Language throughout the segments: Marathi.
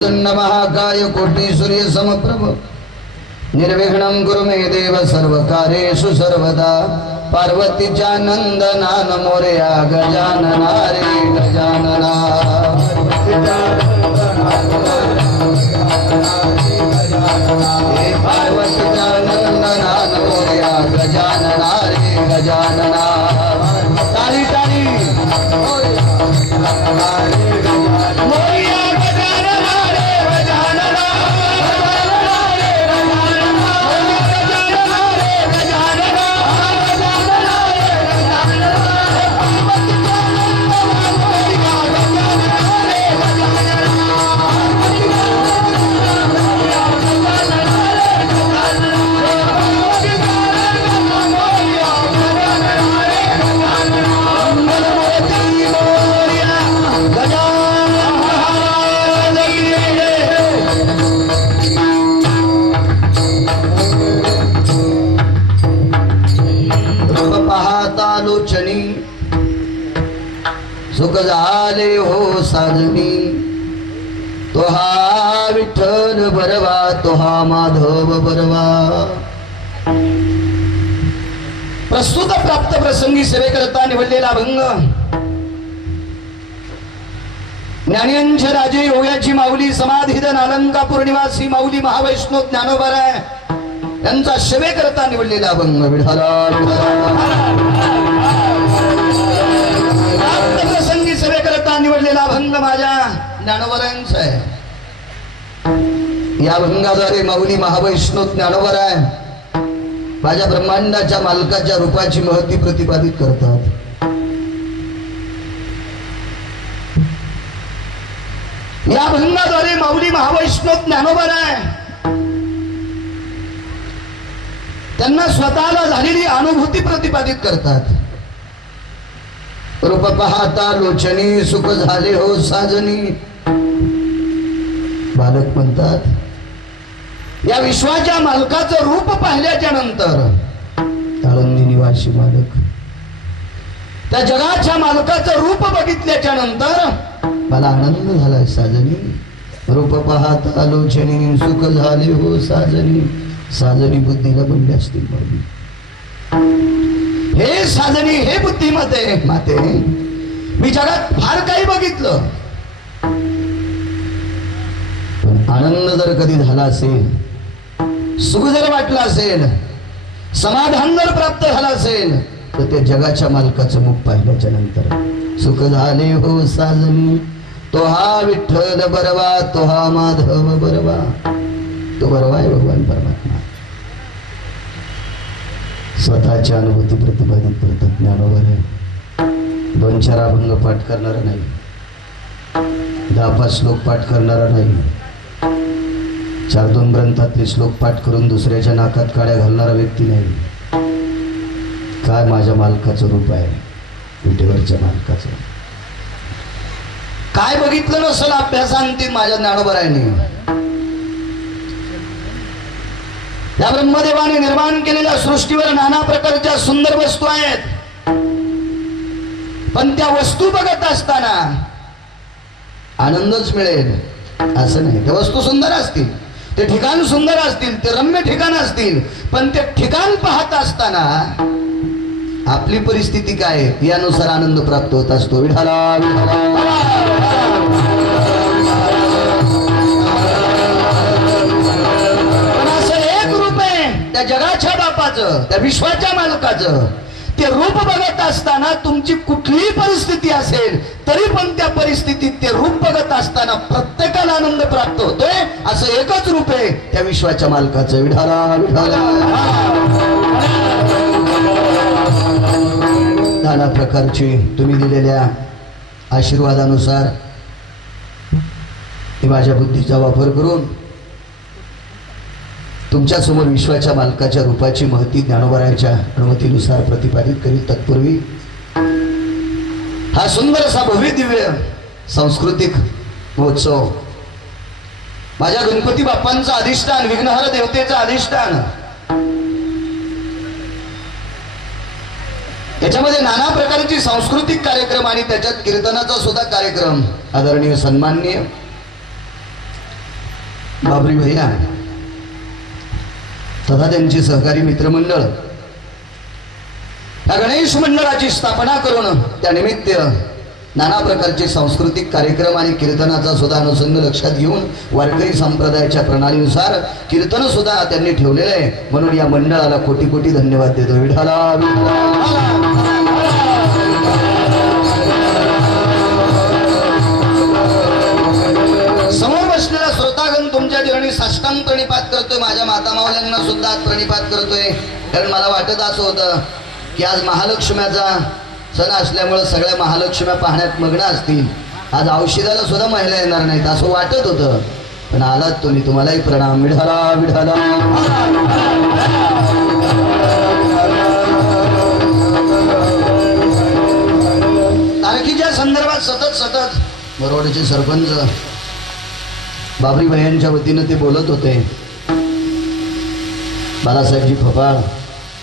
महाकाय कोटि सूर्य समप्रभ निर्विघ्नं कुरु मे देव सर्वकार्येषु सर्वदा पार्वतीच्या नंदनान मोरया गजानना रे गजानना पार्वतीच्या नंदनान मोरया गजानना रे गजानना टाळी टाळी सुख झाले हो साजनी तो हा विठ्ठल बरवा तो हा माधव बरवा। प्रस्तुत प्राप्त प्रसंगी सेवेकरता निवडलेला अभंग ज्ञानियांचे राजे योग्याची माऊली समाधीधन अलंकापूर निवासी माऊली महावैष्णव ज्ञानोबराय यांचा सेवेकरता निवडलेला अभंग विठ्ठला प्रसंगी सेवेकरता निवडलेला अभंग माझ्या ज्ञानोबरायांचा आहे। या अभंगाद्वारे माऊली महावैष्णव ज्ञानोबराय माझ्या ब्रह्मांडाच्या मालकाच्या रूपाची महती प्रतिपादित करतात। या अभंगाद्वारे माऊली महावैष्णव ज्ञानोबराय त्यांना स्वतःला झालेली अनुभूती प्रतिपादित करतात। रूप पाहता लोचनी सुख झाले हो साजनी। बालक म्हणतात या विश्वाच्या मालकाचं रूप पाहिल्याच्या नंतर आळंदी निवासी मालक त्या जगाच्या मालकाचं रूप बघितल्याच्या नंतर मला आनंद झाला साजनी। रूप पाहता लोचनी सुख झाले हो साजनी। साजनी बुद्धीला बोलले असतील माऊली हे साजनी हे बुद्धिमते माते मी जगात फार काही बघितलं पण आनंद जर कधी झाला असेल सुख जर वाटलं असेल समाधान जर प्राप्त झालं असेल तर त्या जगाच्या मालकाचं मुख पाहिल्याच्या नंतर सुख झाले हो साजनी तो हा विठ्ठल बरवा तो हा माधव बरवा। तो बरवा आहे भगवान परमात्मा स्वतःची अनुभूती प्रतिपादित करतात। ज्ञानोबराय दोन चार अभंग पाठ करणारा नाही 10-5 श्लोक पाठ करणारा नाही 4-2 ग्रंथातले श्लोक पाठ करून दुसऱ्याच्या नाकात काड्या घालणारा व्यक्ती नाही। काय माझ्या मालकाचं रूप आहे विठेवरच्या मालकाचं काय बघितलं नसेल अभ्यासांती माझ्या ज्ञानोबरायांनी। या ब्रह्मदेवाने निर्माण केलेल्या सृष्टीवर नाना प्रकारच्या सुंदर वस्तू आहेत पण त्या वस्तू बघत असताना आनंदच मिळेल असं नाही। त्या वस्तू सुंदर असतील ते ठिकाण सुंदर असतील ते रम्य ठिकाण असतील पण ते ठिकाण पाहत असताना आपली परिस्थिती काय यानुसार आनंद प्राप्त होत असतो। विठ्ठला त्या जगाच्या बापाचं त्या विश्वाच्या मालकाचं ते रूप बघत असताना तुमची कुठलीही परिस्थिती असेल तरी पण त्या परिस्थितीत ते रूप बघत असताना प्रत्येकाला आनंद प्राप्त होतोय। असं एकच रूप आहे त्या विश्वाच्या मालकाचं विठ्ठला विठ्ठला। नाना प्रकारची तुम्ही दिलेल्या आशीर्वादानुसार माझ्या बुद्धीचा वापर करून तुमच्या समोर विश्वाच्या मालकाच्या रूपाची महती ज्ञानोबरायांच्या अनुमतीनुसार प्रतिपादित करीत तत्पूर्वी हा सुंदर असा भव्य दिव्य सांस्कृतिक महोत्सव माझ्या गणपती बाप्पांचं अधिष्ठान विघ्नहर देवतेचं अधिष्ठान याच्यामध्ये नाना प्रकारची सांस्कृतिक कार्यक्रम आणि त्याच्यात कीर्तनाचा सुद्धा कार्यक्रम आदरणीय सन्माननीय बाबरी भैया तथा त्यांची सहकारी मित्रमंडळ या गणेश मंडळाची स्थापना करून त्यानिमित्त नाना प्रकारचे सांस्कृतिक कार्यक्रम आणि कीर्तनाचा सुद्धा अनुषंग लक्षात घेऊन वारकरी संप्रदायाच्या प्रणालीनुसार कीर्तन सुद्धा त्यांनी ठेवलेलं आहे. म्हणून या मंडळाला कोटी कोटी धन्यवाद देतो. विठाला समोर बसलेला श्रोतागण तुमच्या ठिकाणी साष्टांग प्रणिपात करतोय. माझ्या माता मावल्यांना सुद्धा प्रणिपात करतोय. कारण मला वाटत असं होतं की आज महालक्ष्म्याचा सण असल्यामुळे सगळ्या महालक्ष्म्या पाहण्यात मग्न असतील. आज औषधाला सुद्धा महिला येणार नाहीत असं वाटत होतं, पण आलात तुम्ही. तुम्हालाही प्रणाम. विठाला विठाला. तारखीच्या संदर्भात सतत बरोडचे सरपंच बाबरी भैयांच्या वतीनं ते बोलत होते. बालासाहेबजी फपाळ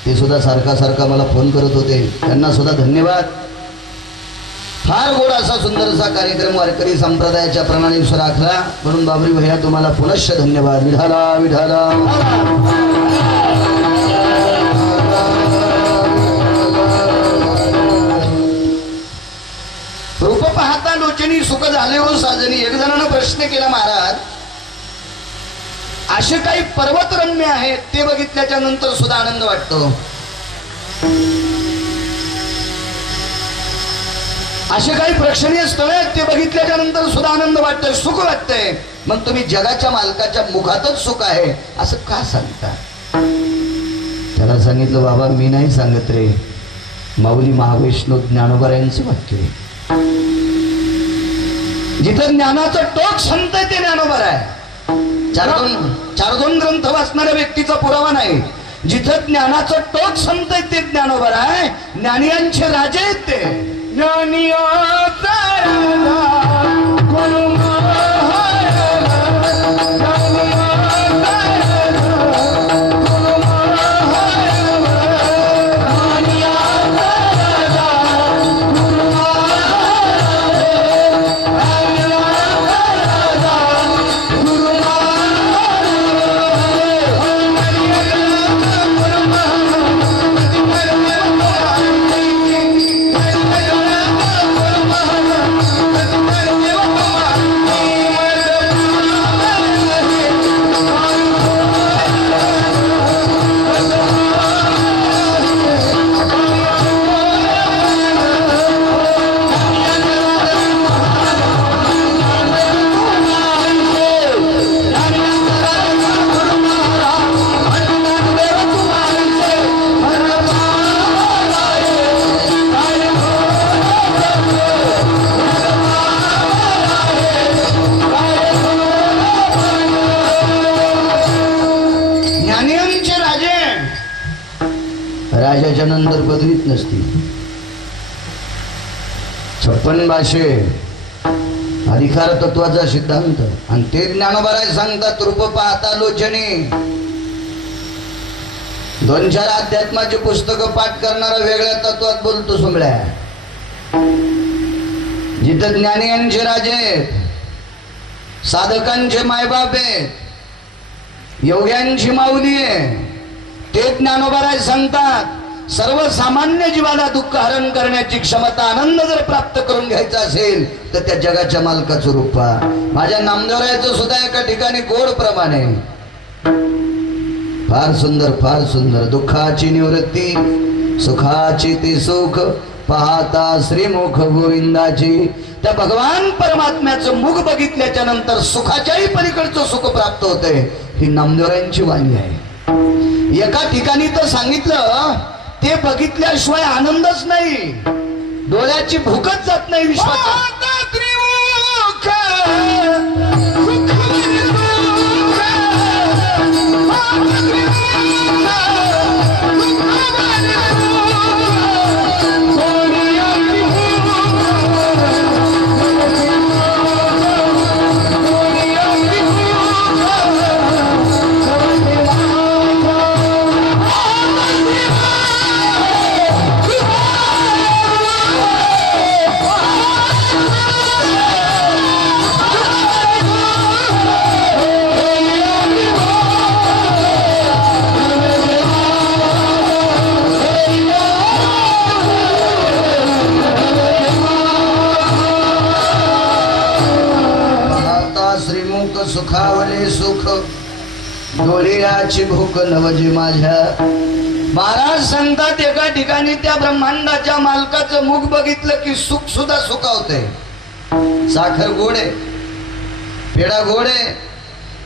ते सुद्धा सारखा मला फोन करत होते. त्यांना सुद्धा धन्यवाद. फार गोड असा सुंदरसा कार्यक्रम वारकरी संप्रदायाच्या प्रणालीनुसार आखला. म्हणून बाबरी भैया तुम्हाला पुनश्च धन्यवाद. विठाला विठाला. रूप पाहता लोचनी सुख झाले हो साजनी. एक जणांना प्रश्न केला, महाराज असे काही पर्वतरम्य आहेत ते बघितल्याच्या नंतर सुद्धा आनंद वाटतो. असे काही प्रेक्षणीय स्थळ आहेत ते बघितल्याच्या नंतर सुद्धा आनंद वाटतोय, सुख वाटतंय. मग तुम्ही जगाच्या मालकाच्या मुखातच सुख आहे असं का सांगता? त्याला सांगितलं, बाबा मी नाही सांगत रे, माऊली महावैष्णव ज्ञानोबरायांचं वाक्य आहे. जिथं ज्ञानाचं टोक संत ते ज्ञानोबर आहे. चार दोन ग्रंथ वाचणाऱ्या व्यक्तीचा पुरावा नाही. जिथं ज्ञानाचं टोक संत ते ज्ञानोबर आहे. ज्ञानियांचे राजे आहेत ते. राजाच्या नंतर पदवीत नसती. 56 भाषे अधिकार तत्वाचा सिद्धांत आणि ते ज्ञानोबराय सांगतात. रूप पाहता लोचनी. 2-4 अध्यात्माची पुस्तकं पाठ करणारा वेगळ्या तत्वात बोलतो सुमळ्या. जिथं ज्ञानियांचे राजे आहेत, साधकांचे मायबाप आहेत, योग्यांची माऊली आहे, ते ज्ञानोबराय सांगतात. सर्वसामान्य जीवाला दुःख हरण करण्याची क्षमता, आनंद जर प्राप्त करून घ्यायचा असेल तर त्या जगाच्या मालकाचं रूप पहा. माझ्या नामदेवरायाचं सुद्धा एका ठिकाणी गोड प्रमाणे फार सुंदर. दुःखाची निवृत्ती, सुखाची ती सुख पाहता श्रीमुख गोविंदाची. त्या भगवान परमात्म्याचं मुख बघितल्याच्या नंतर सुखाच्याही पलीकडचं सुख प्राप्त होते. ही नामदेवरायांची वाणी आहे. एका ठिकाणी तर सांगितलं, ते बघितल्याशिवाय आनंदच नाही, डोळ्याची भूकच जात नाही. विश्वाचा मुख सुखावले सुख डोळ्याची भूक नवजी माझ्या. महाराज सांगतात एका ठिकाणी त्या ब्रह्मांडाच्या मालकाचं मुख बघितलं की सुख सुद्धा सुखावते. साखर गोड आहे, पेढा गोड आहे,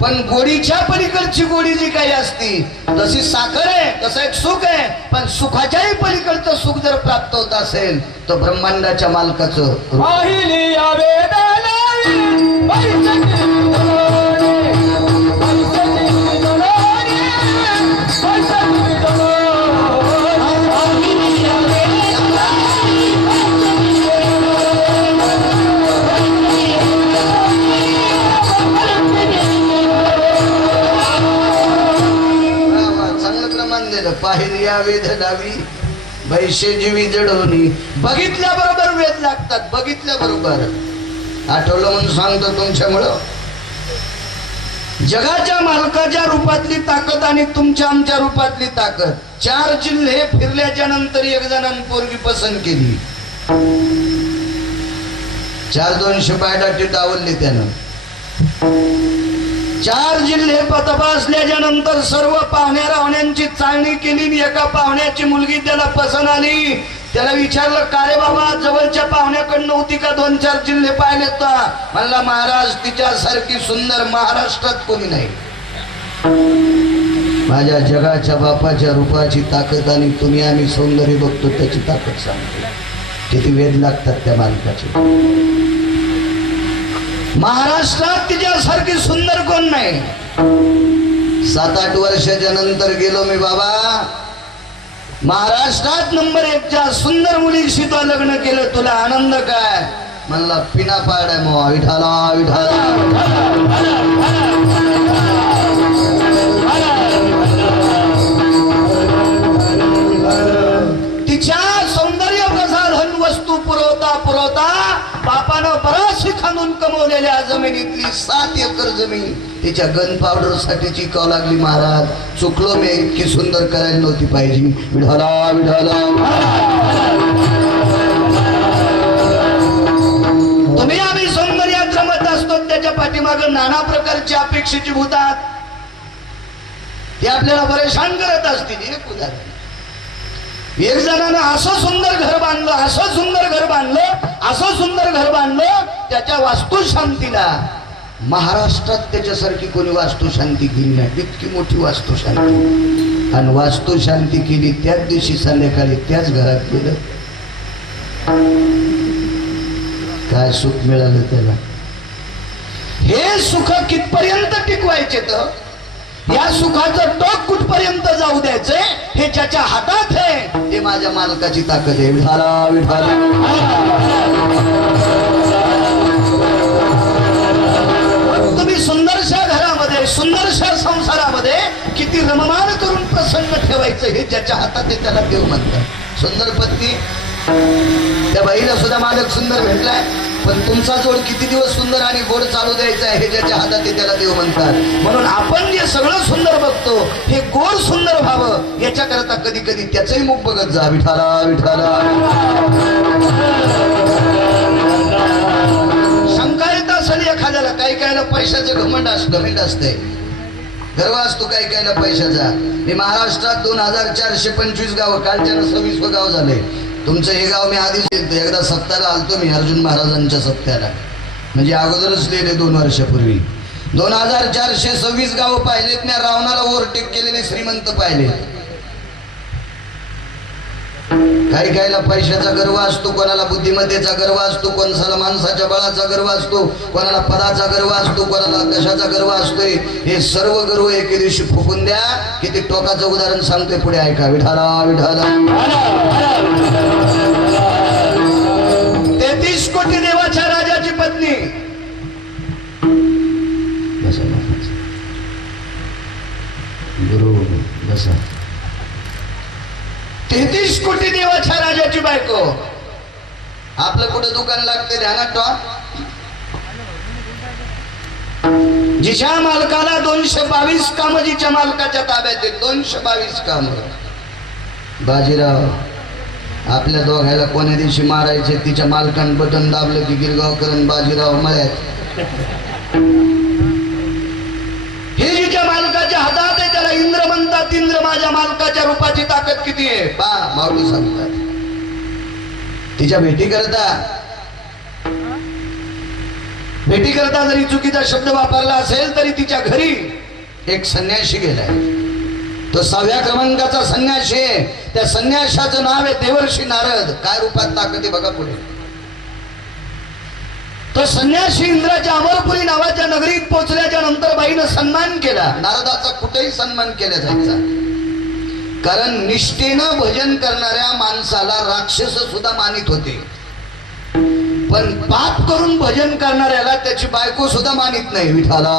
पण गोडीच्या पलीकडची गोडी जी काही असती तशी साखर आहे, तसं एक सुख आहे. पण सुखाच्याही पलीकडचं सुख जर प्राप्त होत असेल तर ब्रह्मांडाच्या मालकाचं पाहिल्या वेध डावी बैशे जीवी जडवणी. बघितल्याबरोबर वेद लागतात, बघितल्याबरोबर. आठवलं म्हणून सांगतो तुमच्यामुळं. जगाच्या मालकाच्या रूपातली ताकद आणि तुमच्या आमच्या रूपातली ताकद. 4 जिल्हे फिरल्याच्या नंतर एक जणांनी पोरगी पसंत केली. 4-200 बायडाटी टावलली त्यानं. 4 जिल्हे तपासल्याच्या नंतर सर्व पाहुण्या रावण्यांची चाळणी केली. एका पाहुण्याची मुलगी त्याला पसंत आली. त्याला विचारलं का रे बाबा, जवळच्या पाहुण्याकडनं होती का? 2-4 जिल्हे पाहिलेत का? म्हणला महाराज तिच्यासारखी सुंदर महाराष्ट्रात कोणी नाही. माझ्या जगाच्या बापाच्या रूपाची ताकद आणि तुम्ही आम्ही सौंदर्य बघतो त्याची ताकद सांगतो. किती वेद लागतात त्या मालकाचे. महाराष्ट्रात तिच्यासारखी सुंदर कोण नाही. 7-8 वर्षाच्या नंतर गेलो मी बाबा. महाराष्ट्रात नंबर 1च्या सुंदर मुलीशी तो लग्न केलं. तुला आनंद काय? म्हणला पिना पाड आहे मो. विठाला विठाला. तिच्या सौंदर्य प्रसाधन वस्तू पुरवता पुरवता बापानं बराचशी खांदून कमवलेल्या जमिनीतली 7 एकर जमीन तिच्या गन पावडर साठी चिकाव लागली. महाराज चुकलो मी, इतकी सुंदर करायला नव्हती पाहिजे. विढाला विढाला. तुम्ही आम्ही सौंदर्यात रमत असतो, त्याच्या पाठीमागं नाना प्रकारची अपेक्षेची भूतात ते आपल्याला परेशान करत असतील. एक उदाहरण. एक जणानं असं सुंदर घर बांधलं, असं सुंदर घर बांधलं, असं सुंदर घर बांधलं. त्याच्या वास्तुशांतीला महाराष्ट्रात त्याच्यासारखी कोणी वास्तुशांती केली नाही. इतकी मोठी वास्तुशांती. आणि वास्तुशांती केली त्याच दिवशी संध्याकाळी त्याच घरात गेलं. काय सुख मिळालं त्याला. हे सुख कितपर्यंत टिकवायचे तर या सुखाचं टोक कुठपर्यंत जाऊ द्यायचंय हे ज्याच्या हातात आहे ते माझ्या मालकाची ताकद आहे. विठाला विठाला. तुम्ही सुंदरशा घरामध्ये, सुंदरशा संसारामध्ये किती रममान करून प्रसन्न ठेवायचं हे ज्याच्या हातात आहे त्याला देव म्हणतात. सुंदर पत्नी, त्या बाईला सुद्धा मालक सुंदर भेटलाय, पण तुमचा जोड किती दिवस सुंदर आणि गोड चालू द्यायचा आहे हे ज्याच्या हातात आहे त्याला देव म्हणतात. म्हणून आपण जे सगळं सुंदर बघतो हे गोड सुंदर व्हावं याच्याकरता कधी कधी त्याचंही मुख बघत जा. विठाला विठाला. शंका येत असेल एखाद्याला, काही कायला पैशाचं घमंड असतंय, गर्व असतो काही कायला पैशाचा. हे महाराष्ट्रात 2425 गाव, कालच्यानं 26वं गाव झालंय. तुमचं हे गाव मी आधीच येतो. एकदा सप्त्याला आलतो मी अर्जुन महाराजांच्या सप्त्याला, म्हणजे अगोदरच लिहिले 2 वर्षापूर्वी. 2426 गाव पाहिलेत मी. रावणाला ओव्हरटेक केलेले श्रीमंत पाहिले. काही काहीला पैशाचा गर्व असतो, कोणाला बुद्धिमत्तेचा गर्व असतो, कोणाला माणसाच्या बळाचा गर्व असतो, कोणाला पदाचा गर्व असतो, कोणाला कशाचा गर्व असतोय. हे सर्व गर्व एके दिवशी फुकून द्या. किती टोकाचं उदाहरण सांगतोय पुढे ऐका. विठाला विठाला. 33 कोटी देवाच्या राजाची पत्नी. गुरु बसा. 33 कोटी देवाच्या राजाची बायको. आपलं कुठं दुकान लागते ध्यानात ठेवा. जिच्या मालकाला 222 काम जिच्या मालकाच्या ताब्यात आहेत. 222 काम. बाजीराव आपल्या दोघायला कोण्या दिवशी मारायचे तिच्या मालकान बटन दाबलं की गिरगावकर बाजीराव मळ्यात. ताकद किती आहे पा माऊली सांगतात. तिच्या भेटी करता जरी चुकीचा शब्द वापरला असेल तरी तिच्या घरी एक संन्याशी गेलाय. तो 6व्या क्रमांकाचा संन्याशी आहे. त्या संन्याशाचं नाव आहे देवर्षी नारद. काय रूपात ताकद आहे बघा पुढे. तो संन्यासी इंद्राच्या अमरपुरी नावाच्या नगरीत पोहोचल्याच्या नंतर बाईनं सन्मान केला. नारदाचा कुठेही सन्मान केला जायचा, कारण निष्ठेनं भजन करणाऱ्या माणसाला राक्षस सुद्धा मानित होते, पण पाप करून भजन करणाऱ्याला त्याची बायको सुद्धा मानित नाही. विठाला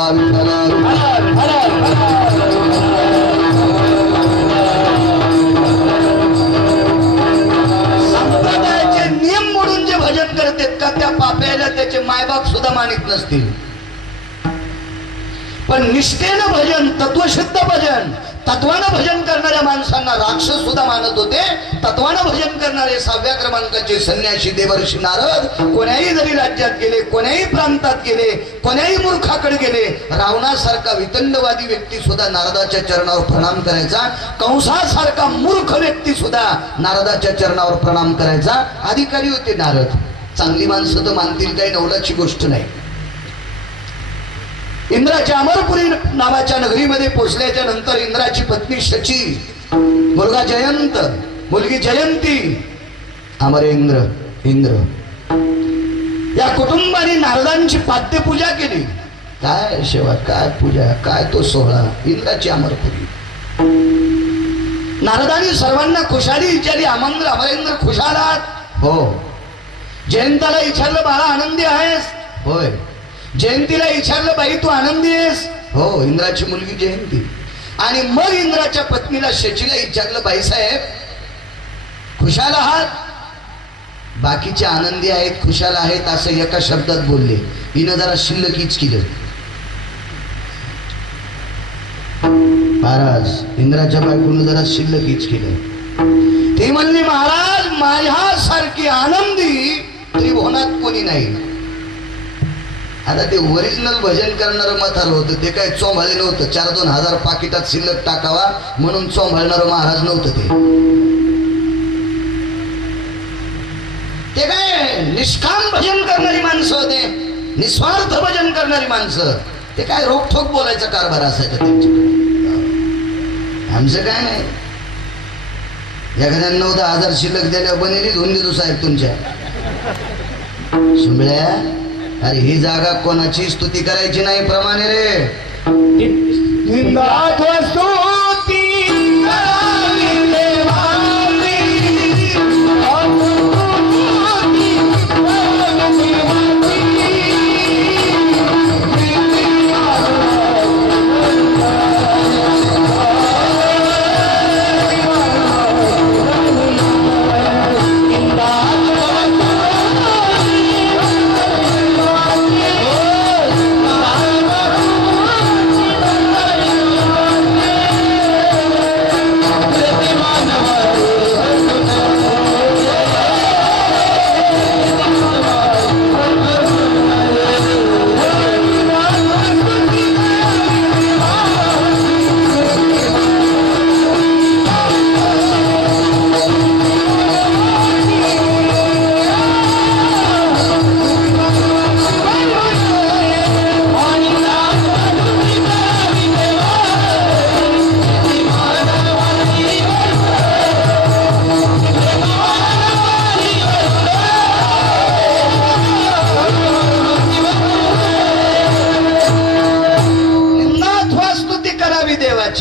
संप्रदायाचे नियम मोडून जे भजन करतात का त्या पाप्याला त्याचे मायबाप सुद्धा मानित नसतील. पण निष्ठेनं भजन, तत्वशुद्ध भजन, तत्वानं भजन करणाऱ्या माणसांना राक्षस सुद्धा मानत होते. तत्वानं भजन करणारे 6व्या क्रमांकाचे संन्यासी देवर्षी नारद कोण्याही जरी राज्यात गेले, कोण्याही प्रांतात गेले, कोण्याही मूर्खाकडे गेले, रावणासारखा वितंडवादी व्यक्ती सुद्धा नारदाच्या चरणावर प्रणाम करायचा. कंसासारखा मूर्ख व्यक्ती सुद्धा नारदाच्या चरणावर प्रणाम करायचा. अधिकारी होते नारद. चांगली माणसं तर मानतील काही नवलाची गोष्ट नाही. इंद्राच्या अमरपुरी नावाच्या नगरीमध्ये पोहोचल्याच्या नंतर इंद्राची पत्नी शची, मुलगा जयंत, मुलगी जयंती, अमरेंद्र इंद्र या कुटुंबाने नारदांची पाद्यपूजा केली. काय सेवा, काय पूजा, काय तो सोहळा. इंद्राची अमरपुरी. नारदांनी सर्वांना खुशाली विचारली. अमरेंद्र खुशाल आहात? हो. जयंताला विचारलं बाळा आनंदी आहेस? होय. जयंतीला विचारलं बाई तू आनंदी आहेस? हो. इंद्राची मुलगी जयंती. आणि मग इंद्राच्या पत्नीला शचीला विचारलं बाई साहेब खुशाल आहात? बाकीचे आनंदी आहेत, खुशाल आहेत असं एका शब्दात बोलले. हिनं जरा शिल्लकीच केलं. महाराज इंद्राच्या बायकोनं जरा शिल्लकीच केलं. ती म्हणली महाराज माझ्यासारखी आनंदी त्रिभुवनात कोणी नाही. आता ते ओरिजिनल भजन करणारं म्हातारं होतं, ते काय चोंभाळे नव्हतं. 4-2 हजार पाकिटात शिल्लक टाकावा म्हणून चोंभाळणारं महाराज नव्हतं. ते काय निष्काम भजन करणारी माणसं होते, निस्वार्थ भजन करणारी माणसं. ते काय रोखोक बोलायचा कारभार असायचा त्यांच्याकडे. आमचं काय नाही. एखाद्या 9-10 हजार शिल्लक द्यायला बनेली धुवून देतो साहेब तुमच्या सुंबळ्या. अरे ही जागा कोणाची स्तुती करायची नाही प्रमाणे रे.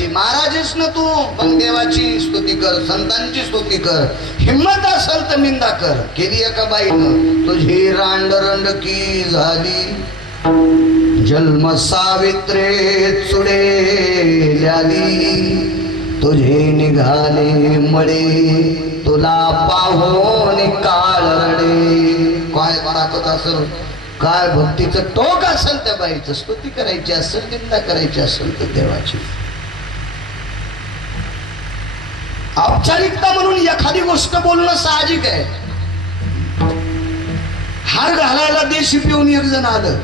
महाराजेस न तू पण देवाची स्तुती कर, संतांची स्तुती कर. हिम्मत असेल तर निंदा कर. केली एका बाईनं तुझी रांडरंडकी झाली, जन्म सावित्रे चुडेल्याली, तुझे निघाले मळे तुला पाहून काळ रडे. काय ताकद असेल, काय भक्तीचं टोक असेल त्या बाईचं. स्तुती करायची असेल, निंदा करायची असेल तर देवाची. औपचारिकता म्हणून एखादी गोष्ट बोलणं साहजिक आहे. हार घालायला देशी पिऊन एक जण आलं.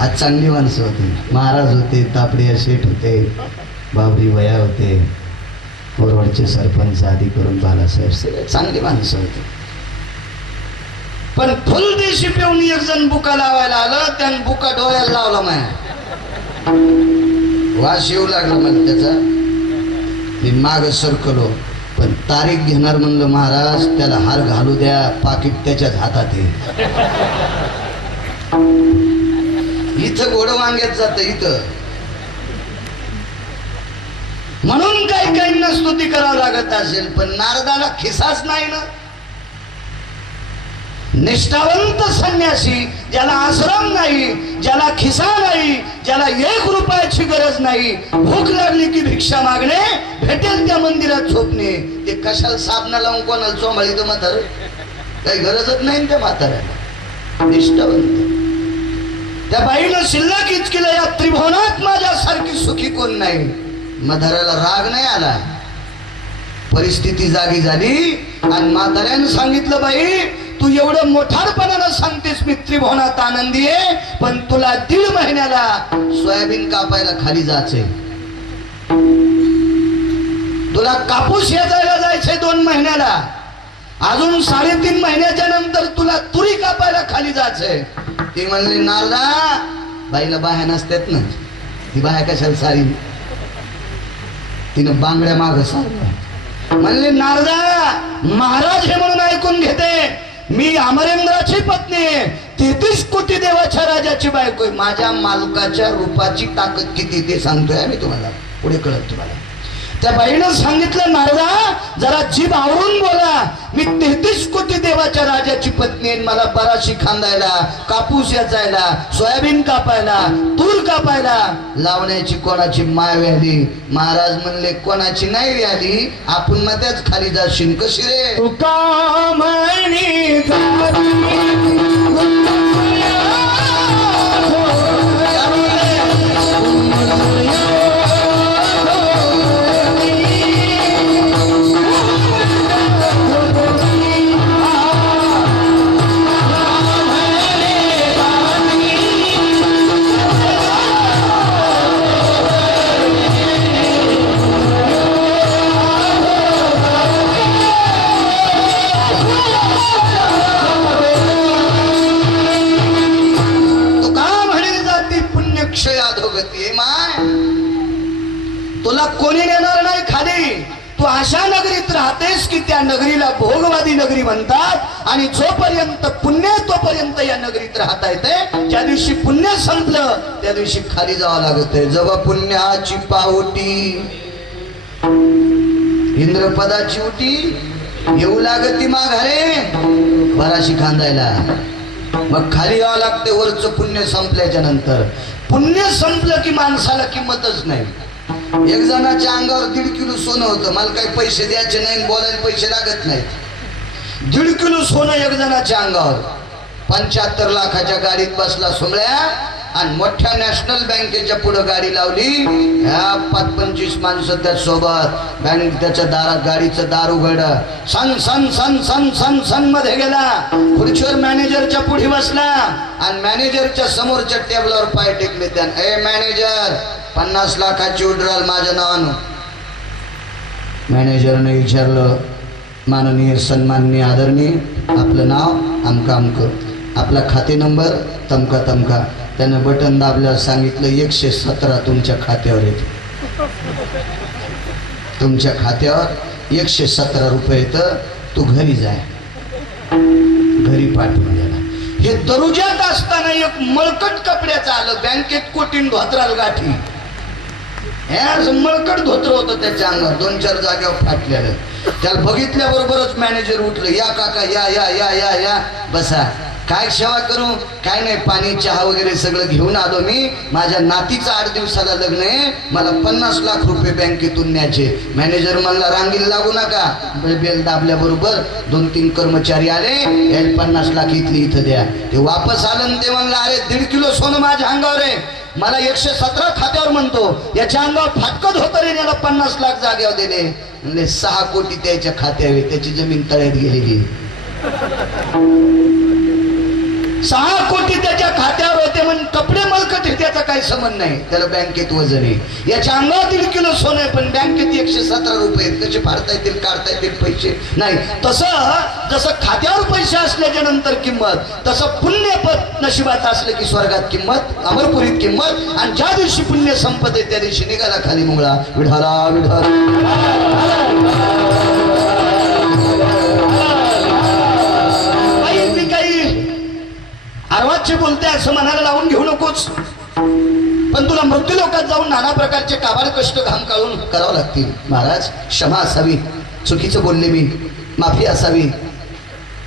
आज चांगली माणसं होती, महाराज होते, तापडिया शेठ होते, बाबरी भया होते, बोरवडचे सरपंच आधी करून बालासाहेब सगळे चांगली माणसं होती. पण फुल देशी पिऊन एक जण बुका लावायला आलं, त्यानं बुका डोळ्याला लावला. माया वास येऊ लागला मला त्याचा. मी माग सरकलो, पण तारीख घेणार म्हणलं महाराज त्याला हार घालू द्या, पाकिट त्याच्याच हातात आहे. इथं गोड वांग्यात जात इथं. म्हणून काही काहींना स्तुती करावं लागत असेल, पण नारदाला खिसाच नाही ना. निष्ठावंत संन्यासी ज्याला आश्रम नाही, ज्याला खिसा नाही, ज्याला 1 रुपयाची गरज नाही, भूक लागली की भिक्षा मागणे, भेटेल त्या मंदिरात झोपणे, ते कशाला साबणा लावून कोणाला चोंबाळीतो म्हातार, काही गरजच नाही त्या म्हाताऱ्याला. निष्ठावंत. त्या बाईनं शिल्लकीच केलं, या त्रिभुवनात माझ्यासारखी सुखी कोण नाही. म्हाताऱ्याला राग नाही आला, परिस्थिती जागी झाली आणि म्हाताऱ्यानं सांगितलं, बाई तू एवढं मोठारपणानं सांगतेस मी त्रिभुवनात आनंदी आहे, पण तुला 1.5 महिन्याला सोयाबीन कापायला खाली जायचंय, तुला कापूस वेचायला जायचंय 2 महिन्याला, अजून 3.5 महिन्याच्या नंतर तुला तुरी कापायला खाली जायचंय. ती म्हणली, नारदा बाईला बाह्या नसतात ना, ती बाह्या कशाला सारी. तिनं बांगड्या माग सारल्या. म्हणले, नारदा महाराज हे म्हणून ऐकून घेते, मी अमरेंद्राची पत्नी आहे, 33 कोटी देवाच्या राजाची बायको आहे. माझ्या मालकाच्या रूपाची ताकद किती ते सांगतोय मी तुम्हाला, पुढे कळत तुम्हाला. त्या बाईनं सांगितलं, नारदा जरा जीभ आवरून बोला, मी 33 कोटी देवाच्या राजाची पत्नी आहे, मला बराशी खांदायला, कापूस याचायला, सोयाबीन कापायला, तूर कापायला लावण्याची कोणाची माय व्याली. महाराज म्हणले, कोणाची नाही व्याली, आपण मध्येच खाली जाशील. कशी रे? तुका म्हणी तुला कोणी नेणार नाही खाली. तू अशा नगरीत राहतेस की त्या नगरीला भोगवादी नगरी म्हणतात, आणि जोपर्यंत पुण्य तोपर्यंत या नगरीत राहता येते. ज्या दिवशी पुण्य संपलं त्या दिवशी खाली जावं लागत आहे. जेव्हा पुण्याची पावटी इंद्रपदाची उटी येऊ लागती माघारे बराशी खांदायला, मग खाली यावं लागते. वरचं पुण्य संपल्याच्या नंतर. पुण्य संपलं की माणसाला किंमतच नाही. एक जणाच्या अंगावर 1.5 किलो सोनं होतं, मला काही पैसे द्यायचे नाही, बोलायला पैसे लागत नाहीत. 1.5 किलो सोनं एक जणाच्या अंगावर. 75 लाखाच्या गाडीत बसला सोमळ्या, आणि मोठ्या नॅशनल बँकेच्या पुढे गाडी लावली. ह्या 25 माणसं त्या सोबत. बँक त्याच्या दारात गाडीचं दार उघडलं. सन सन सन सन सन सन मध्ये गेला. खुर्चीवर मॅनेजरच्या पुढे बसला आणि मॅनेजरच्या समोरच्या टेबलावर पाय टेकले. त्यानं, ए मॅनेजर 50 लाखाची उड्राल माझ्या नावानं. मॅनेजरने विचारलं, माननीय सन्माननीय आदरणीय आपलं नाव अमका अमक, आपला खाते नंबर तमका तमका. त्यानं बटन दाबल्यावर सांगितलं 117 तुमच्या खात्यावर येत. तुमच्या खात्यावर 117 रुपये येतं, तू घरी जाय. घरी पाठवून द्याला. हे दरुज्यात असताना एक मळकट कपड्याचं आलं. बँकेत कोटीन धोत्राल गाठी. हे मळकट धोत्र होतं त्याच्या अंगावर, 2-4 जागेवर फाटलेलं. त्याला बघितल्याबरोबरच मॅनेजर उठलं, या काका या या या या या बसा. काय सेवा करू? काय नाही, पाणी चहा वगैरे सगळं घेऊन आलो मी. माझ्या नातीचं 8 दिवसाला लग्न आहे, मला 50 लाख रुपये बँकेतून न्यायचे. मॅनेजर म्हणला, रांगीला लागू नका. बेल दाबल्याबरोबर 2-3 कर्मचारी आले. 50 लाख इथली इथं द्या. ते वापस आलं. ते म्हणलं, अरे 1.5 किलो सोनं माझ्या अंगावर आहे, मला 117 खात्यावर म्हणतो, याच्या अंगावर फाटकत होतं रे, याला 50 लाख जागेवर दिले. म्हणजे 6 कोटी त्याच्या खात्यावर, त्याची जमीन तळ्यात गेलेली. 6 कोटी त्याच्या खात्यावर होते म्हणून कपडे मलकट हे त्याचा काही संबंध नाही. त्याला बँकेत वजन आहे. याच्या अंगावर 1.5 किलो सोनं आहे पण बँकेत 117 रुपये आहेत. कसे फाडता येतील काढता येतील पैसे नाही. तसं जसं खात्यावर पैसे असल्याच्या नंतर किंमत, तसं पुण्यपद नशिबात असलं की स्वर्गात किंमत, अमरपुरीत किंमत. आणि ज्या दिवशी पुण्य संपते त्या दिवशी निघाला खाली मुंगळा विढाला विढाला. अर्वाच्य बोलते असं मनाला लावून घेऊ नकोस. पण तुला मृत्यू लोकात जाऊन नाना प्रकारचे काबाड कष्ट घाम काढून करावं लागतील. महाराज क्षमा असावी, चुकीचं बोलले मी, माफी असावी.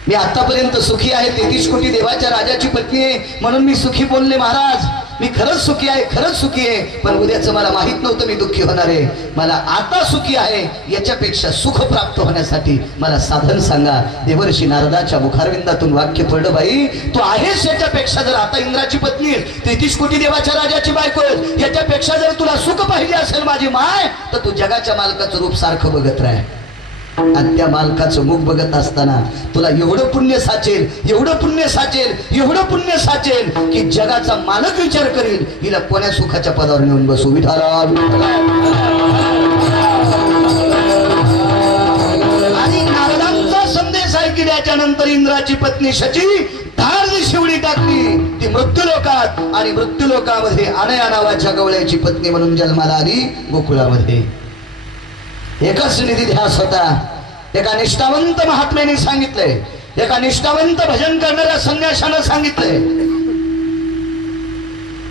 मी आतापर्यंत सुखी आहे. 33 कोटी देवाच्या राजाची पत्नी आहे म्हणून मी सुखी बोलले महाराज. मी खरंच सुखी आहे, खरंच सुखी आहे. पण उद्याचं मला माहित नव्हतं मी दुःखी होणार आहे. मला आता सुखी आहे याच्यापेक्षा सुख प्राप्त होण्यासाठी मला साधन सांगा. देवर्षी नारदाच्या मुखारविंदातून वाक्य पडलं, बाई तू आहेस याच्यापेक्षा जर आता इंद्राची पत्नी 33 कोटी देवाच्या राजाची बायको याच्यापेक्षा जर तुला सुख पाहिजे असेल माझी माय तर तू जगाच्या मालकाचं रूप सारखं बघत राह. आणि त्या मालकाचं मुख बघत असताना तुला एवढं पुण्य साचेल, एवढं पुण्य साचेल, एवढं पुण्य साचेल की जगाचा मालक विचार करील हिला कोण्या सुखाच्या पदावर नेऊन बसू. विठाला आणि नारदांचा संदेश ऐकल्याच्या नंतर इंद्राची पत्नी शची धार शिवडी टाकली. ती मृत्यू लोकात आणि मृत्यू लोकामध्ये अनया नावाच्या गवळ्याची पत्नी म्हणून जन्माला आली गोकुळामध्ये. एकच निधी ध्यास होता. एका निष्ठावंत महात्म्याने सांगितलंय, एका निष्ठावंत भजन करणाऱ्या संन्याशानं सांगितलंय.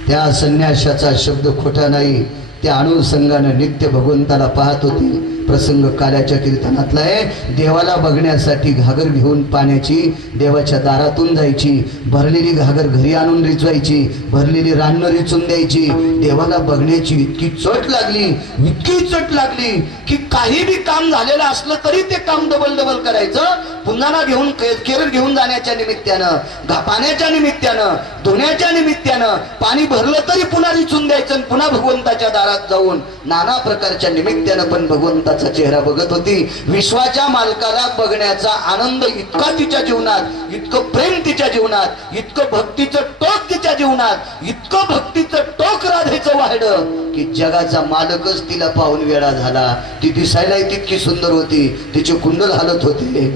त्या संन्याशाचा शब्द खोटा नाही. त्या अनुसंगानं नित्य भगवंताला पाहत होती. प्रसंग काल्याच्या कीर्तनातला आहे. देवाला बघण्यासाठी घागर घेऊन पाण्याची देवाच्या दारातून जायची. भरलेली घागर घरी आणून रिचवायची, भरलेली रान्न रिचून द्यायची. देवाला बघण्याची इतकी चट लागली, इतकी चट लागली की काही बी काम झालेलं असलं तरी ते काम डबल डबल करायचं. पुन्हा घेऊन केरळ घेऊन जाण्याच्या निमित्तानं, पाण्याच्या निमित्तानं, धुण्याच्या निमित्तानं पाणी भरलं तरी पुन्हा रिचून द्यायचं. पुन्हा भगवंताच्या दारात जाऊन नाना प्रकारच्या निमित्तानं पण भगवंताचा चेहरा बघत होती. विश्वाच्या मालकाला बघण्याचा आनंद इतका तिच्या जीवनात, इतकं प्रेम तिच्या जीवनात, इतकं भक्तीचं टोक तिच्या जीवनात, इतकं भक्तीचं टोक राधेचं वाढलं की जगाचा मालकच तिला पाहून वेळा झाला. ती दिसायलाही तितकी सुंदर होती. तिचे कुंडल हालत होते.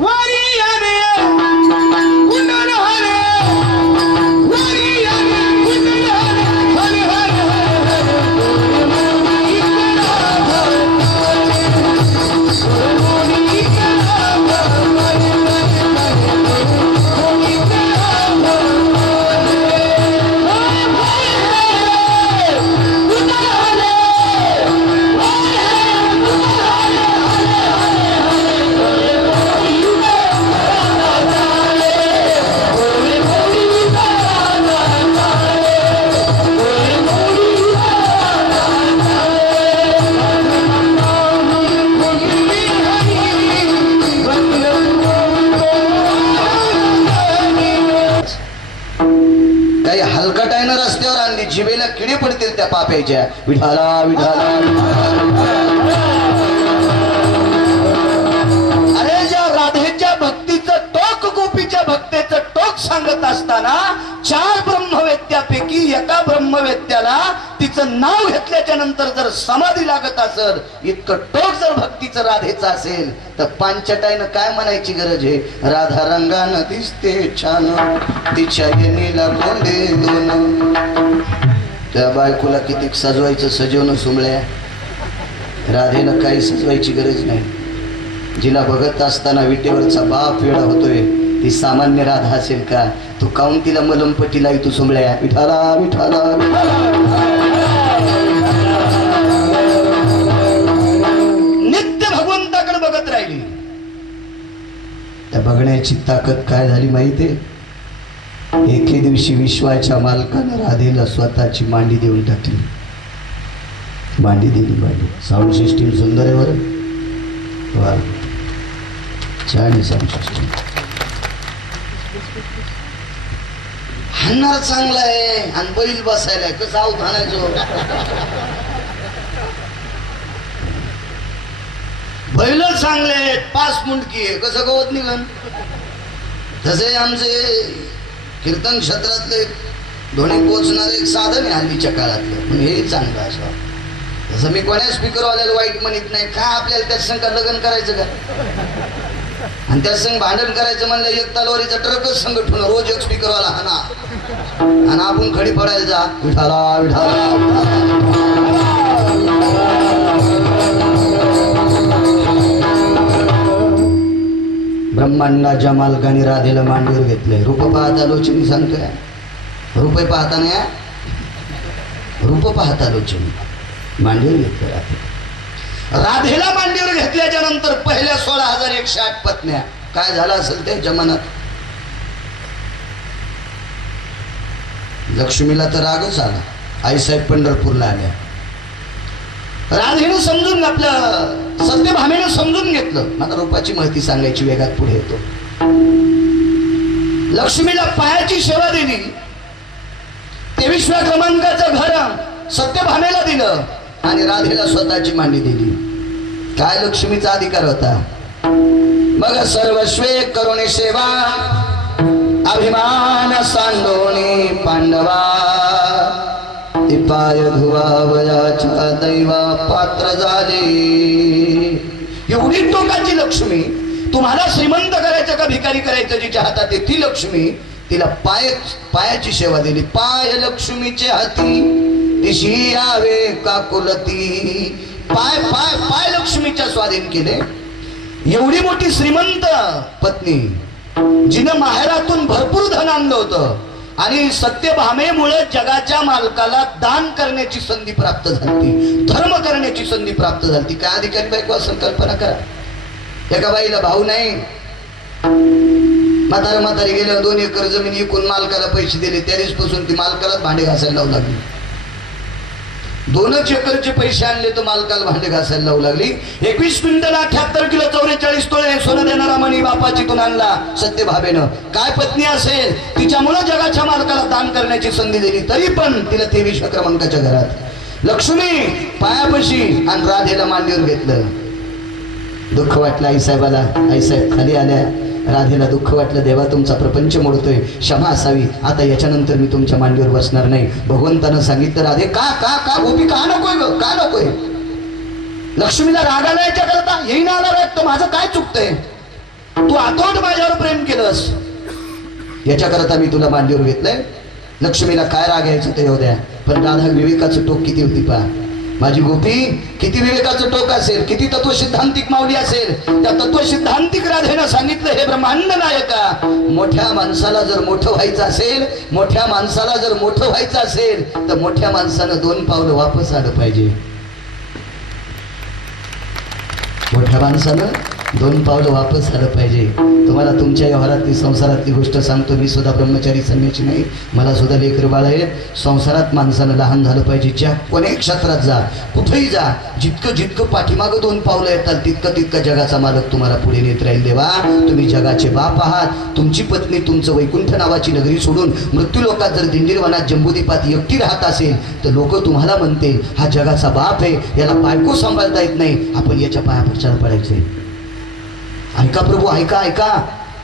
रस्त्यावर आणली, जिभेला किडे पडतील त्या पाप्याच्या. विठाला विठाला. अरे ज्या राधेच्या भक्तीचं टोक, गोपीच्या भक्तीचं टोक सांगत असताना 4 ब्रह्मवेत्यापैकी एका ब्रह्मवेत्याला तिचं नाव घेतल्याच्या नंतर जर समाधी लागत असेल, इतकं टोक जर भक्तीचं राधेचं असेल तर पांचटाईनं काय म्हणायची गरज आहे. राधा रंगानं दिसते छान, तिच्या येणीला कोंडे दोन. त्या बायकोला किती सजवायचं, सजवणं सुमळ्या. राधेनं काही सजवायची गरज नाही. जिला बघत असताना विटेवरचा बाप वेळा होतोय ती सामान्य राधा असेल का? तू काऊन तिला मलमपट्टीला तू सुमळ्या. विठाला विठाला. नित्य भगवंताकडे बघत राहिली. त्या बघण्याची ताकद काय झाली माहितीये. एके दिवशी विश्वाच्या मालकानं राधेला स्वतःची मांडी देऊन टाकली. मांडी दिली. मांडी साऊंड सिस्टीम सुंदर आहे बरं. वा छान आहे साऊंड सिस्टीम. हाणणार चांगला आहे आणि बैल बसायला कसं आऊत हाणायचो. बैल चांगले आहेत, 5 मुंडकी आहे, कसं गवत निघन. तसे आमचे कीर्तन क्षेत्रातले दोन्ही पोचणार एक साधन आहे हल्लीच्या काळातलं, पण हे चांगलं असं. जसं मी कोण्या स्पीकरवाल्याला वाईट म्हणत नाही, का आपल्याला त्याच संग लग्न करायचं का, आणि त्याच संग भांडण करायचं म्हणलं एक तलवारीचा ट्रकच संघटून रोज एक स्पीकरवाला हाना आणि आपण खडी पडायला जा विठाला विठाला. ब्रह्मांडाच्या मालकाने राधेला मांडीवर घेतलंय. रूप पाहता लोचनी सांगतोय, रुपये पाहता नाही, रूप पाहता लोचनी मांडीवर घेतलं. राधेला मांडीवर घेतल्याच्या नंतर पहिल्या 16,108 पत्न्या. काय झालं असेल ते जमान्यात. लक्ष्मीला तर रागच आला. आईसाहेब पंढरपूरला आल्या. राधेनं समजून आपलं सत्यभामेनं समजून घेतलं. मला रूपाची महती सांगायची वेगात पुढे येतो. लक्ष्मीला पायाची सेवा दिली. 23व्या क्रमांकाचं घर सत्यभामेला दिलं आणि राधेला स्वतःची मांडी दिली. काय लक्ष्मीचा अधिकार होता. मग सर्वस्वे करुणे सेवा अभिमान सांडोनी पांडवा पाय धुवावयाच्या दैवा पात्र झाले. एवढी टोकाची लक्ष्मी. तुम्हाला श्रीमंत करायचं का भिकारी करायचं जिच्या हातात आहे ती लक्ष्मी. तिला पायाची सेवा दिली. पाय लक्ष्मीचे हाती दिशी यावे काकुलती. पाय पाय पाय लक्ष्मीच्या स्वाधीन केले. एवढी मोठी श्रीमंत पत्नी जिनं माहेरातून भरपूर धन आणलं होतं आणि सत्यभामेमुळे जगाच्या मालकाला दान करण्याची संधी प्राप्त झाली, धर्म करण्याची संधी प्राप्त झाली. काय अधिकारी बायको असं कल्पना करा. एका बाईला भाऊ नाही. म्हातारी गेल्यावर 2 एकर जमीन विकून मालकाला पैसे दिले. त्या दिवसपासून ती मालकालाच भांडे घासायला लावू लागली. 2 एकरचे पैसे आणले तर मालकाला भांडे घासायला लावू लागली. 21 क्विंटल 78 किलो 44 तोळे सोनं देणारा मणी बापाचीतून आणला सत्यभामेनं. काय पत्नी असेल. तिच्यामुळे जगाच्या मालकाला दान करण्याची संधी दिली. तरी पण तिला 23व्या क्रमांकाच्या घरात लक्ष्मी पायापाशी आणि राधेला मांडीवर घेतलं. दुःख वाटलं आईसाहेबाला. आईसाहेब खाली आल्या. राधेला दुःख वाटलं. देवा तुमचा प्रपंच मोडतोय, क्षमा असावी. आता याच्यानंतर मी तुमच्या मांडीवर बसणार नाही. भगवंतानं सांगितलं राधे का का का गोपी का नकोय ग, का नकोय. लक्ष्मीला राग आला याच्या करता. येईन आला राग तर माझं काय चुकतंय. तू आतोट माझ्यावर प्रेम केलंस याच्या करता मी तुला मांडीवर घेतलंय. लक्ष्मीला काय राग यायचं ते येऊ द्या. पण राधा विवेकाचं टोक किती होती पहा. माझी गोपी किती विवेकाचं टोक असेल, किती तत्वसिद्धांतिक माऊली असेल. त्या तत्वसिद्धांतिक राधेनं सांगितलं हे ब्रह्मांड नायका, मोठ्या माणसाला जर मोठं व्हायचं असेल, मोठ्या माणसाला जर मोठं व्हायचं असेल तर मोठ्या माणसानं 2 पावलं वापस आलं पाहिजे. मोठ्या माणसानं 2 पावलं वापस आलं पाहिजे. तुम्हाला तुमच्या व्यवहारातली संसारातली गोष्ट सांगतो. मी सुद्धा ब्रह्मचारी संन्यासी नाही. मला सुद्धा लेकरं बाळ आहे. संसारात माणसानं लहान झालं पाहिजे. ज्या कोणत्याही क्षेत्रात जा, कुठेही जा, जितकं पाठीमागं 2 पावलं येतात तितकं जगाचा मालक तुम्हाला पुढे नेत राहील. देवा तुम्ही जगाचे बाप आहात. तुमची पत्नी तुमचं वैकुंठ नावाची नगरी सोडून मृत्यू लोकात जर दिंडीरवनात जंबूदीपात एकटी राहत असेल तर लोक तुम्हाला म्हणतील हा जगाचा बाप आहे, याला बायको सांभाळता येत नाही, आपण याच्या पायापरच्याला पडायचंय. ऐका प्रभू, ऐका ऐका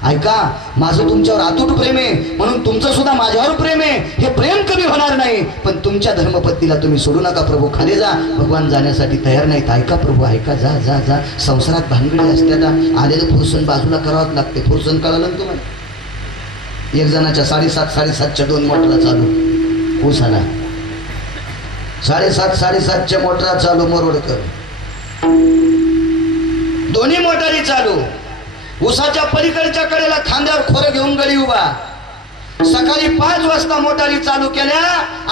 ऐका. माझं तुमच्यावर अतूट प्रेम आहे म्हणून तुमचं सुद्धा माझ्यावर प्रेम आहे. हे प्रेम कमी होणार नाही. पण तुमच्या धर्मपत्नीला तुम्ही सोडू नका प्रभू. खाली जा. भगवान जाण्यासाठी तयार नाहीत. ऐका प्रभू ऐका. जा जा जा. संसारात भानगडी असत्याला आलेलं फुरसन बाजूला करावंच लागते. फुरसन कळलं ना तुम्हाला. एक जणाच्या 7.5 2 मोटरा चालू. ऊस आला 7.5 मोटरा चालू. मोरवडकर दोन्ही मोटारी चालू. उसाच्या पलीकडच्या कडेला खांद्यावर खोरं घेऊन गडी उभा. सकाळी 5 वाजता मोटारी चालू केल्या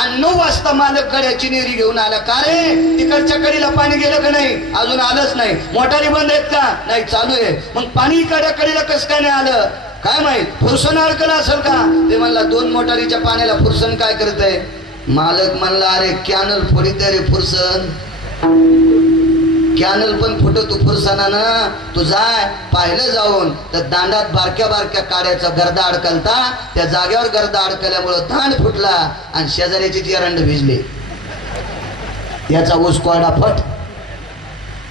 आणि 9 वाजता मालक गड्याची नेरी घेऊन आला. का रे तिकडच्या कडीला पाणी गेलं का नाही. अजून आलंच नाही. मोटारी बंद आहेत का नाही चालू आहे. मग पाणी इकडच्या कडीला कसं काय नाही आलं काय माहित. फुरसन अडकलं असेल का. ते म्हणला 2 मोटारीच्या पाण्याला फुरसन काय करतंय. मालक म्हणला अरे कॅनल फोडीत रे फुरसन. कॅनल पण फुटो तू फुरसनानं. तू जाय पाहिलं जाऊन तर दांडात बारक्या बारक्या काड्याचा गर्दा अडकलता. त्या जागेवर गर्दा अडकल्यामुळं दांड फुटला आणि शेजाऱ्याची एरंड भिजले. याचा ऊस कोरडा फट.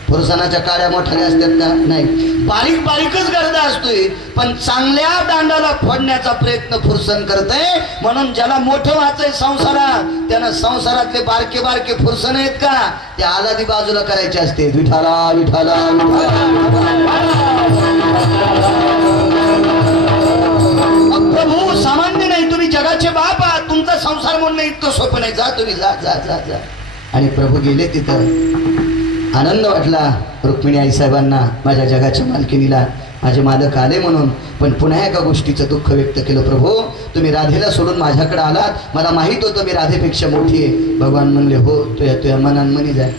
फुरसानाच्या काड्या मोठ्या असतात का? नाही, बारीक बारीकच गर्दा असतोय, पण चांगल्या दांडाला फोडण्याचा प्रयत्न फुरसन करतय. म्हणून ज्याला मोठं व्हायचंय संसारात, त्यानं संसारातले बारके बारके फुरसन आहेत का ते आलादी बाजूला करायचे असते. विठाला विठाला प्रभू सामान्य नाही, तुम्ही जगाचे बाप आहात, तुमचा संसार म्हणणं इतकं सोपं नाही. जा तुम्ही, जा जा जा जा. आणि प्रभू गेले तिथं. आनंद वाटला रुक्मिणी आई साहेबांना, माझ्या जगाच्या मालकिनीला माझे मालक आले म्हणून. पण पुन्हा एका गोष्टीचं दुःख व्यक्त केलं. प्रभू तुम्ही राधेला सोडून माझ्याकडे आलात, मला माहित होतं मी राधेपेक्षा मोठी आहे. भगवान म्हणले हो, तुझ्या मनात म्हणी जाय.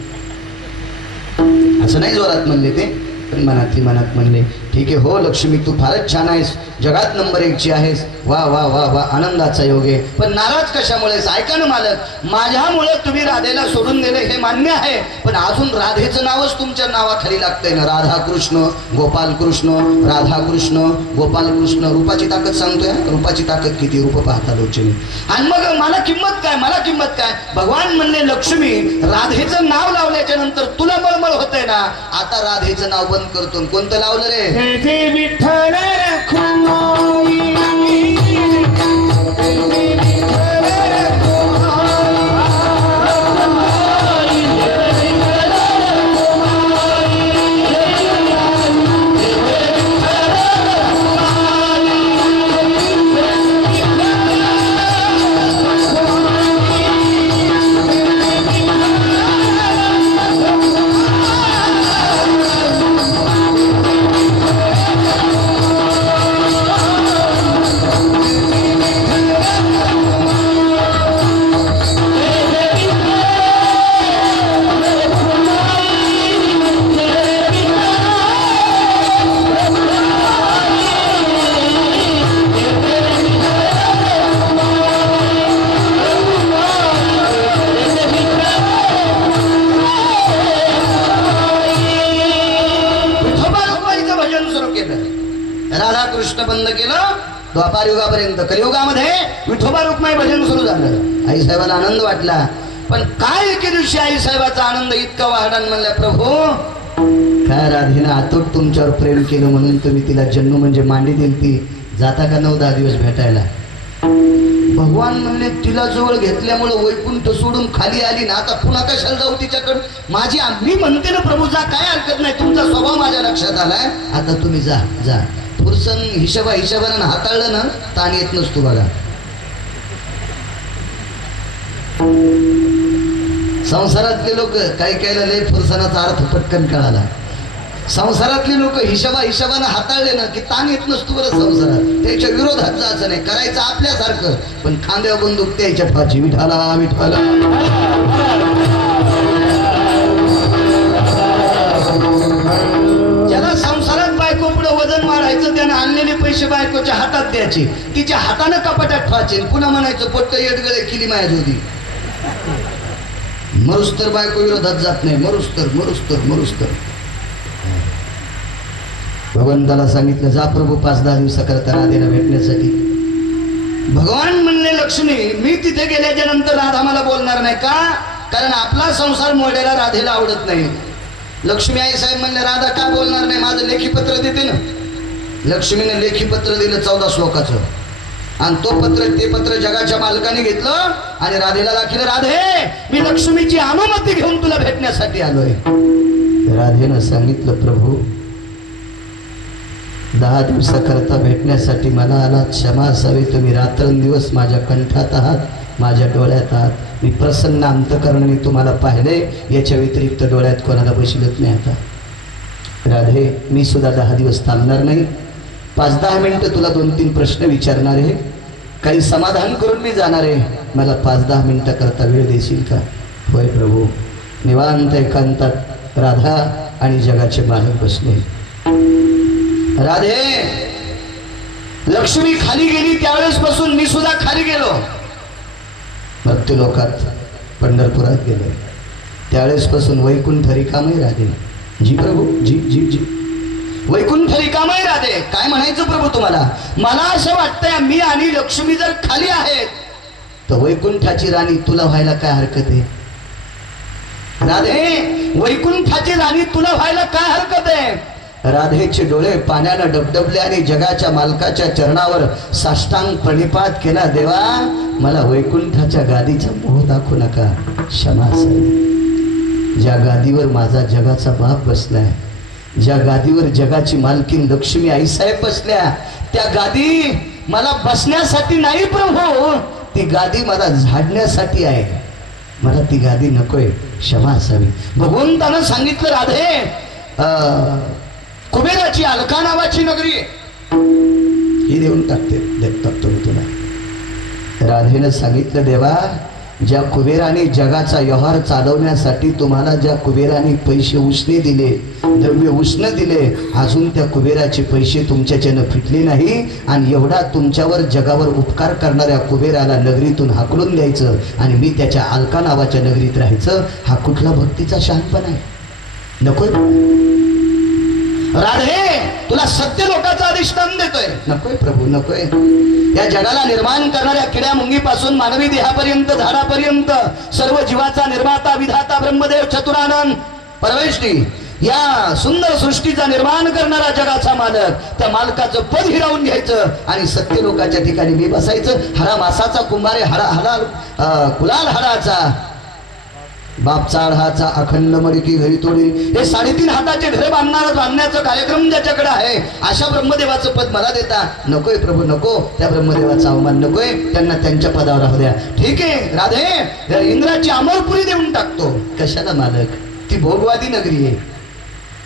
असं नाही जोरात म्हणले ते, पण मनात म्हणले ठीक आहे हो लक्ष्मी, तू फारच छान आहेस, जगात नंबर 1 ची आहेस. वा वा वा वा, आनंदाचा योग आहे. पण नाराज कशामुळे? ऐका ना मालक, माझ्यामुळे तुम्ही राधेला सोडून दिले हे मान्य आहे, पण अजून राधेचं नावच तुमच्या नावाखाली लागतंय ना. राधा कृष्ण गोपाल कृष्ण, राधा कृष्ण गोपाल कृष्ण. रूपाची ताकद सांगतोय, रूपाची ताकद किती, रूप पाहता लोचनी. आणि मग मला किंमत काय, मला किंमत काय? भगवान म्हणले लक्ष्मी, राधेचं नाव लावल्याच्या नंतर तुला मळमळ होतंय ना, आता राधेचं नाव बंद करतो. कोणतं लावलं रे? विठ्ठल कृष्ण बंद केलं. द्वापार युगापर्यंत कलियुगामध्ये विठोबा रुक्माई भजन सुरू झालं. आई साहेबांना आनंद वाटला. पण काय एके दिवशी आई साहेबाचा आनंद इतका वाढला, म्हणल्या प्रभू काय राधेनं आतूट तुमच्यावर प्रेम केलं म्हणून तुम्ही तिला जन्म म्हणजे मांडी दिलती, जाता का 9-10 दिवस भेटायला? भगवान म्हणले तिला जवळ घेतल्यामुळे वैकुंठ सोडून खाली आली ना, आता पुन्हा कशाला जाऊ तिच्याकडं? मी म्हणते ना प्रभू जा, काय हरकत नाही, तुमचा स्वभाव माझ्या लक्षात आलाय, आता तुम्ही जा जा. फुरसन हिशोबानं हाताळलं ना, ताण येत नसतो बघा. संसारातले लोक काही कायला लय फुरसनाचा अर्थ पटकन कळाला. संसारातली लोक हिशोबानं हाताळले ना की ताण येत नसतो बरं संसारात. त्याच्या विरोधात जायचं नाही, करायचं आपल्यासारखं, पण खांद्यावर बंदूक द्यायच्या फाची. विठाला विठाला ज्याला संसारात बायको पुढे वजन वाढायचं, त्यानं आणलेले पैसे बायकोच्या हातात द्यायचे, तिच्या हातानं कपाटात ठेवायचे, पुन्हा म्हणायचं पोट्ट येडगळे किली मायाच होती. मरुस्तर बायको विरोधात जात नाही. मरुस्तर भगवंताला सांगितलं जा प्रभू 5-10 दिवसाकरता राधेला भेटण्यासाठी. भगवान म्हणले लक्ष्मी, मी तिथे गेल्याच्या नंतर राधा मला बोलणार नाही का? कारण आपला संसार मोडायला राधेला आवडत नाही. लक्ष्मी आई साहेब म्हणले राधा का बोलणार नाही? माझं लेखी पत्र देते ना. लक्ष्मीने लेखी पत्र दिलं 14 श्लोकाचं, आणि ते पत्र जगाच्या मालकाने घेतलं आणि राधेला दाखवलं. राधे, मी लक्ष्मीची अनुमती घेऊन तुला भेटण्यासाठी आलोय. राधेनं सांगितलं प्रभू 10 दिवसाकरता भेटण्यासाठी मला आलात, क्षमा असावी. तुम्ही रात्रंदिवस माझ्या कंठात आहात, माझ्या डोळ्यात आहात. मी प्रसन्न अंतकरणाने तुम्हाला पाहिले, याच्या व्यतिरिक्त डोळ्यात कोणाला बसलत नाही. आता राधे, मी सुद्धा 10 दिवस थांबणार नाही. 5-10 मिनिटं तुला 2-3 प्रश्न विचारणार आहे, काही समाधान करून मी जाणार आहे. मला 5-10 मिनिटं करता वेळ देशील का? होय प्रभू. निवांत एकांतात राधा आणि जगाचे मालक बसले. राधे, लक्ष्मी खाली गेली त्यावेळेस पासून मी सुद्धा खाली गेलो. मृत्यू लोकात पंढरपुरात गेलो त्यावेळेस पासून वैकुंठ रिकामही राधे. जी प्रभू, जी जी जी वैकुंठ रिकामही राधे. काय म्हणायचं प्रभू तुम्हाला? मला असं वाटतंय मी आणि लक्ष्मी जर खाली आहेत तर वैकुंठाची राणी तुला व्हायला काय हरकत आहे? राधे, वैकुंठाची राणी तुला व्हायला काय हरकत आहे? राधेचे डोळे पाण्यानं डबडबले आणि जगाच्या मालकाच्या चरणावर साष्टांग प्रणिपात केला. देवा, मला वैकुंठाच्या गादीचा मोह दाखवू नका. क्षमा असेल. ज्या गादीवर माझा जगाचा बाप बसलाय, ज्या गादीवर जगाची मालकीन लक्ष्मी आईसाहेब बसल्या, त्या गादी मला बसण्यासाठी नाही प्रभू, ती गादी मला झाडण्यासाठी आहे. मला ती गादी नकोय. क्षमा असावी. भगवंतानं सांगितलं, राधे, कुबेराची अलका नावाची नगरी आहे, ही देऊन टाकतो मी तुला. राधेनं सांगितलं, देवा, ज्या कुबेराने जगाचा व्यवहार चालवण्यासाठी तुम्हाला ज्या कुबेराने पैसे उसने दिले, द्रव्य उष्ण दिले, अजून त्या कुबेराचे पैसे तुमच्याच्यानं फिटले नाही. आणि एवढा तुमच्यावर जगावर उपकार करणाऱ्या कुबेराला नगरीतून हाकलून द्यायचं आणि मी त्याच्या अलका नावाच्या नगरीत राहायचं, हा कुठला भक्तीचा शहाणपणा आहे? नकोय राधे, तुला सत्य लोकांचा अधिष्ठान देतोय. नकोय प्रभू, नकोय. या जगाला निर्माण करणाऱ्या किड्या मुंगीपासून मानवी देहापर्यंत, झाडापर्यंत सर्व जीवाचा निर्माता, विधाता, ब्रह्मदेव, चतुरानंद, परमेश्वरी, या सुंदर सृष्टीचा निर्माण करणारा जगाचा मालक, त्या मालकाचं पद हिरावून घ्यायचं आणि सत्य लोकाच्या ठिकाणी मी बसायचं. हरा मासाचा कुंभारे हलाल कुलाल हराचा बाप चाळहाचा अखंड मडकी घरी तोडी, हे 3.5 हाताचे घरे बांधण्याचा कार्यक्रम ज्याच्याकडे आहे, अशा ब्रह्मदेवाचं पद मला देता. नकोय प्रभू, नको. त्या ब्रह्मदेवाचा अवमान नकोय. त्यांना त्यांच्या पदावर राहू द्या. ठीक आहे राधे, इंद्राची अमरपुरी देऊन टाकतो. कशाला मालक? ती भोगवादी नगरी आहे.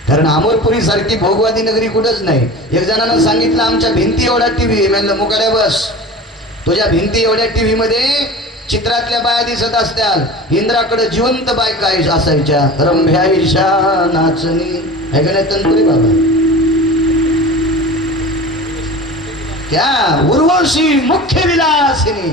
कारण अमरपुरी सारखी भोगवादी नगरी कुठंच नाही. एक जणांना सांगितलं, आमच्या भिंती एवढ्या टीव्ही आहे. म्हणलं, मुकाड्या बस. तुझ्या भिंती एवढ्या टीव्ही मध्ये चित्रातल्या बाया दिसत असत्याल, इंद्राकडे जिवंत बायका असायच्या. रंभ्या ईर्षा नाचणी आहे का नाही तनपुरी बाबा? क्या उर्वशी मुख्य विलासिनी.